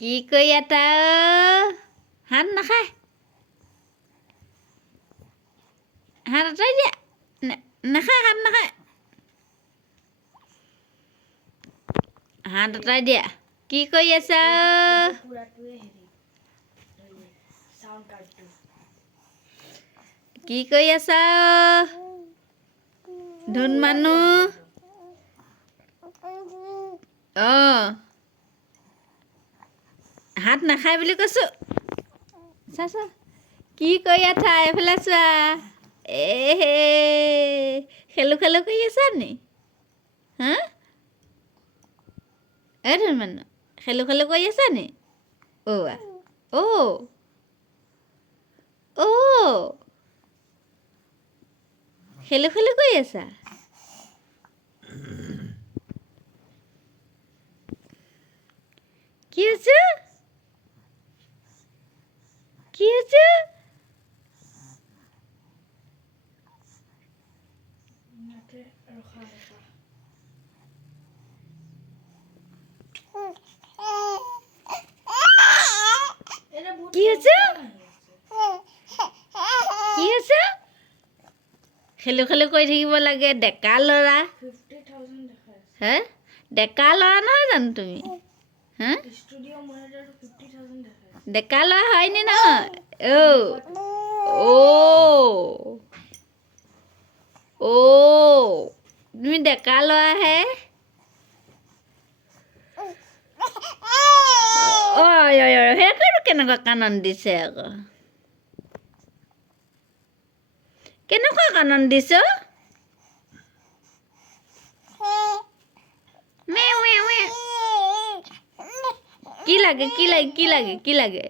কি কৰি আছা হাত নাখায় হাত আঁতৰাই দিয়া নাখায় হাত নাখায় হাত আঁতৰাই দিয়া কি কৰি আছা কি কৰি আছা ধুন মানুহ হাত নাখায় বুলি কৈছো চা চা কি কৰি আছা এইফালে চোৱা এহে খেলো খেলো কৰি আছা নি হা ধুন মানুহ খেলো খেলো কৰি আছা নি খেলো খেলো কৰি আছা কি হৈছে কি হৈছে কি হৈছে কি হৈছে খেলো খেলো কৰি থাকিব লাগে ডেকা ল'ৰা হে ডেকা ল'ৰা নহয় জানো তুমি হা ডেকা ল'ৰা হয়নে নহয় তুমি ডেকা ল'ৰাহে সেইটোতো কেনেকুৱা কাণন দিছে আকৌ কেনেকুৱা কাণন দিছ কি লাগে কি লাগে কি লাগে কি লাগে